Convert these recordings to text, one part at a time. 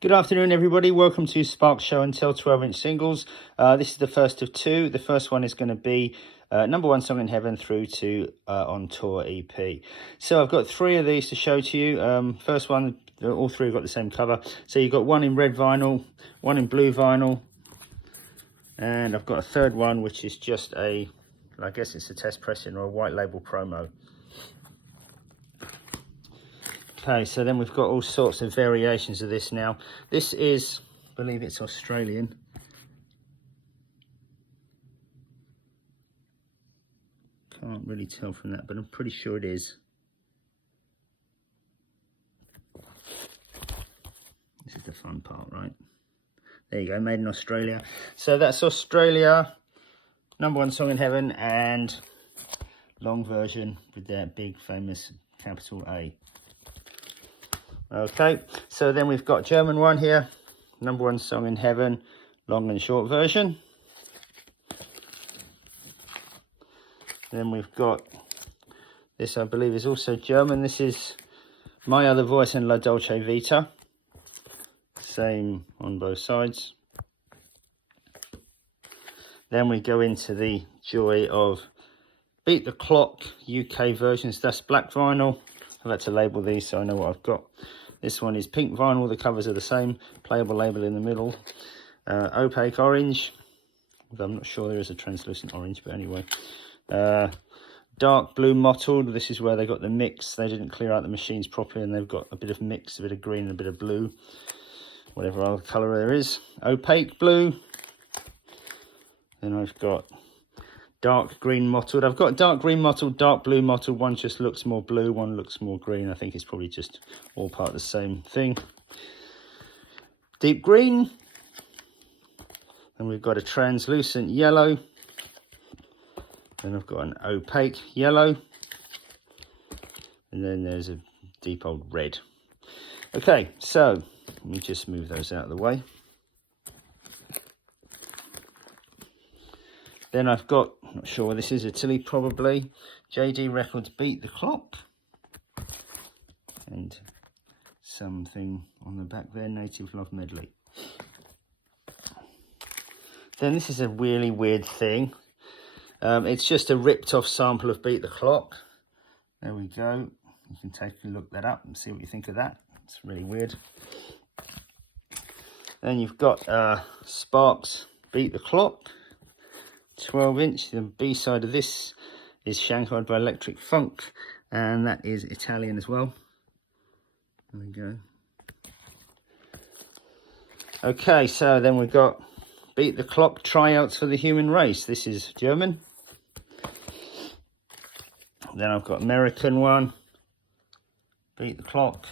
Good afternoon, everybody. Welcome to Sparks Show and Tell 12-inch singles. This is the first of two. The first one is going to be number one song in heaven through to On Tour EP. So I've got three of these to show to you. First one, all three have got the same cover. So you've got one in red vinyl, one in blue vinyl, and I've got a third one which is just I guess it's a test pressing or a white label promo. Okay, so then we've got all sorts of variations of this now. This is, I believe it's Australian. Can't really tell from that, but I'm pretty sure it is. This is the fun part, right? There you go, made in Australia. So that's Australia, number one song in heaven, and long version with that big famous capital A. Okay, so then we've got German one here, number one song in heaven, long and short version. Then we've got this, I believe is also German. This is My Other Voice and La Dolce Vita. Same on both sides. Then we go into the joy of Beat the Clock UK versions. That's black vinyl. I've had to label these so I know what I've got. This one is pink vinyl, the covers are the same, playable label in the middle. Opaque orange, I'm not sure there is a translucent orange, but anyway. Dark blue mottled, this is where they got the mix. They didn't clear out the machines properly and they've got a bit of mix, a bit of green and a bit of blue, whatever other colour there is. Opaque blue. Then I've got dark green mottled. I've got dark green mottled, dark blue mottled. One just looks more blue, one looks more green. I think it's probably just all part of the same thing. Deep green. And we've got a translucent yellow. Then I've got an opaque yellow. And then there's a deep old red. Okay, so let me just move those out of the way. Then I've got, not sure what this is, Italy probably, JD Records Beat the Clock. And something on the back there, Native Love Medley. Then this is a really weird thing. It's just a ripped off sample of Beat the Clock. There we go. You can take a look that up and see what you think of that. It's really weird. Then you've got Sparks Beat the Clock. 12-inch. The B-side of this is Shanghaied by Electric Funk, and that is Italian as well. There we go. Okay, so then we've got Beat the Clock Tryouts for the Human Race. This is German. Then I've got American one, Beat the Clock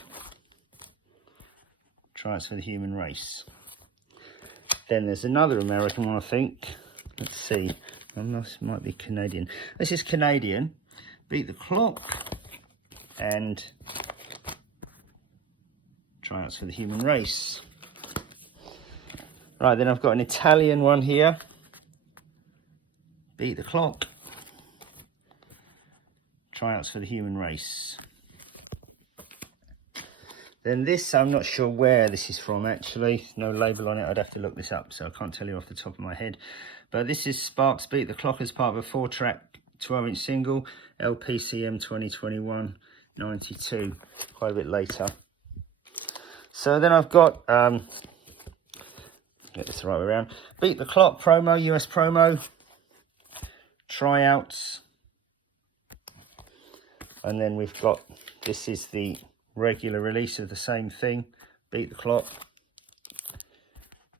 Tryouts for the Human Race. Then there's another American one, I think. Let's see, this might be Canadian. This is Canadian, Beat the Clock, and Tryouts for the Human Race. Right, then I've got an Italian one here, Beat the Clock, Tryouts for the Human Race. Then this, I'm not sure where this is from actually, no label on it, I'd have to look this up, so I can't tell you off the top of my head. But this is Sparks Beat the Clock as part of a 4-track 12-inch single, LPCM 2021-92, quite a bit later. So then I've got, get this the right way around, Beat the Clock promo, US promo, Tryouts, and then we've got, this is the regular release of the same thing, Beat the Clock,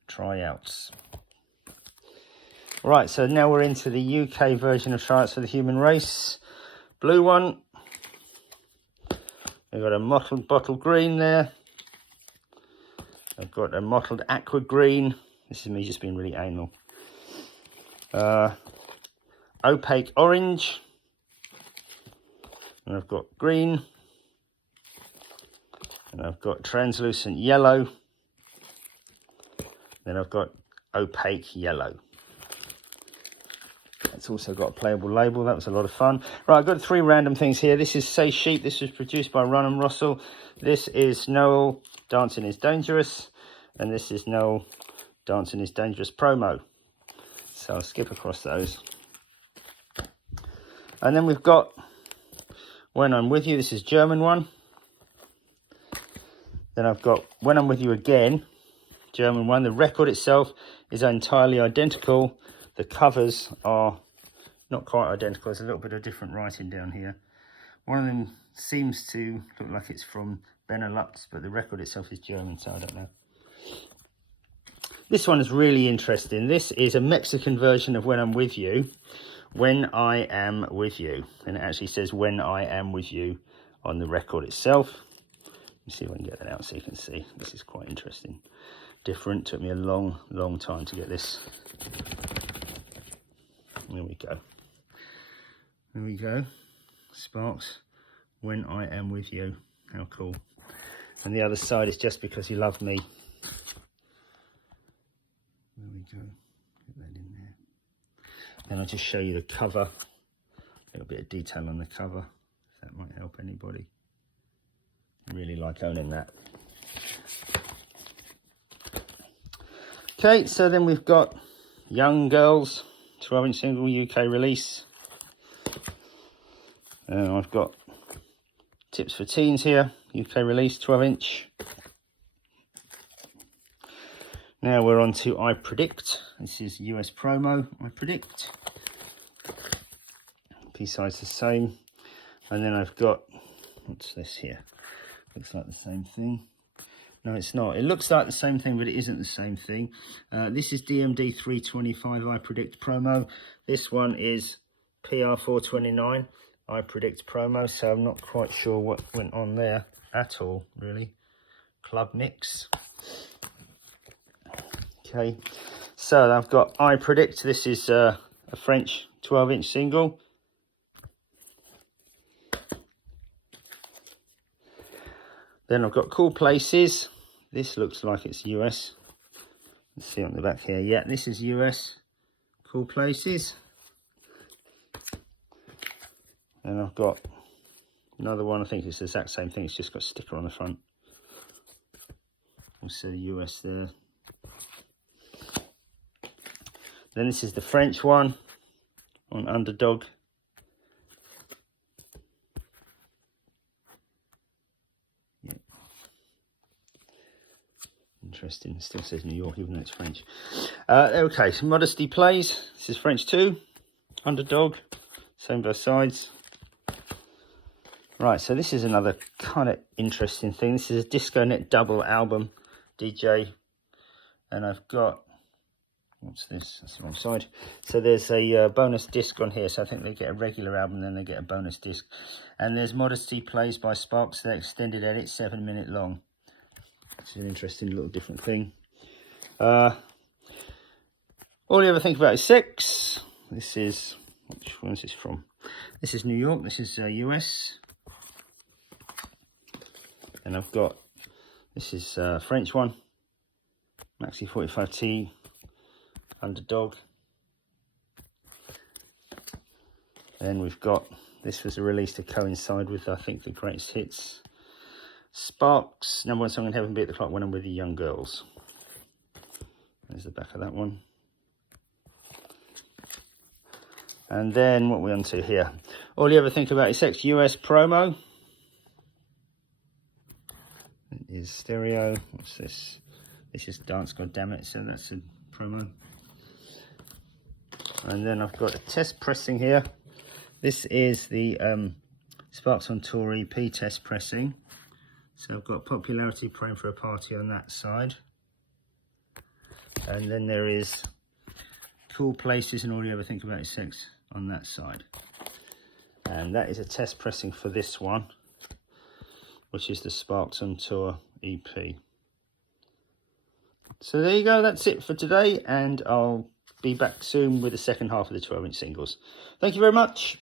Tryouts. Right, so now we're into the UK version of Tryouts for the Human Race. Blue one. We've got a mottled bottle green there. I've got a mottled aqua green. This is me just being really anal. Opaque orange. And I've got green. And I've got translucent yellow. Then I've got opaque yellow. It's also got a playable label. That was a lot of fun. Right, I've got three random things here. This is Say Sheep. This was produced by Ron and Russell. This is Noel, Dancing is Dangerous. and this is Noel Dancing is Dangerous promo. So I'll skip across those. And then we've got When I'm With You. This is German one. Then I've got When I'm With You Again, German one. The record itself is entirely identical. The covers are not quite identical. There's a little bit of different writing down here. One of them seems to look like it's from Benelux, but the record itself is German, so I don't know. This one is really interesting. This is a Mexican version of When I'm With You, When I Am With You. And it actually says When I Am With You on the record itself. Let me see if I can get that out so you can see. This is quite interesting. Different. Took me a long time to get this. There we go. There we go. Sparks, When I Am With You. How cool. And the other side is Just Because You Love Me. There we go. Get that in there. Then I'll just show you the cover. A little bit of detail on the cover, if that might help anybody. Really like owning that. Okay, so then we've got Young Girls, 12-inch single, UK release. I've got Tips for Teens here, UK release, 12-inch. Now we're on to I Predict. This is US promo, I Predict. B-side's the same. And then I've got, what's this here? Looks like the same thing. No, it's not. It looks like the same thing, but it isn't the same thing. This is DMD 325 I Predict promo. This one is PR 429 I Predict promo, so I'm not quite sure what went on there at all, really. Club mix. Okay, so I've got I Predict. This is a French 12-inch single. Then I've got Cool Places. This looks like it's US. Let's see on the back here. Yeah, this is US. Cool Places. And I've got another one. I think it's the exact same thing. It's just got a sticker on the front. Also US there. Then this is the French one on Underdog. Yeah. Interesting, it still says New York even though it's French. Okay, so Modesty Plays. This is French too. Underdog, same both sides. Right, so this is another kind of interesting thing. This is a DiscoNet double album, DJ. And I've got, what's this? That's the wrong side. So there's a bonus disc on here. So I think they get a regular album, then they get a bonus disc. And there's Modesty Plays by Sparks, the extended edit, 7-minute long. It's an interesting little different thing. All You Ever Think About Is Sex. This is, which one is this from? This is New York. This is US. And I've got, this is French one. Maxi 45T. Underdog. Then we've got, this was a release to coincide with, I think, the Greatest Hits. Sparks, number one song in heaven, Beat the Clock, When I'm With You, Young Girls. There's the back of that one. And then what are we on to here? All You Ever Think About Is Sex, US promo. It is stereo. What's this? This is Dance Goddammit, so that's a promo. And then I've got a test pressing here. This is the Sparks on Tour EP test pressing. So I've got Popularity, Praying for a Party on that side. And then there is Cool Places and All You Ever Think About Is Sex on that side. And that is a test pressing for this one, which is the Sparks on Tour EP. So there you go, that's it for today, and I'll be back soon with the second half of the 12-inch singles. Thank you very much.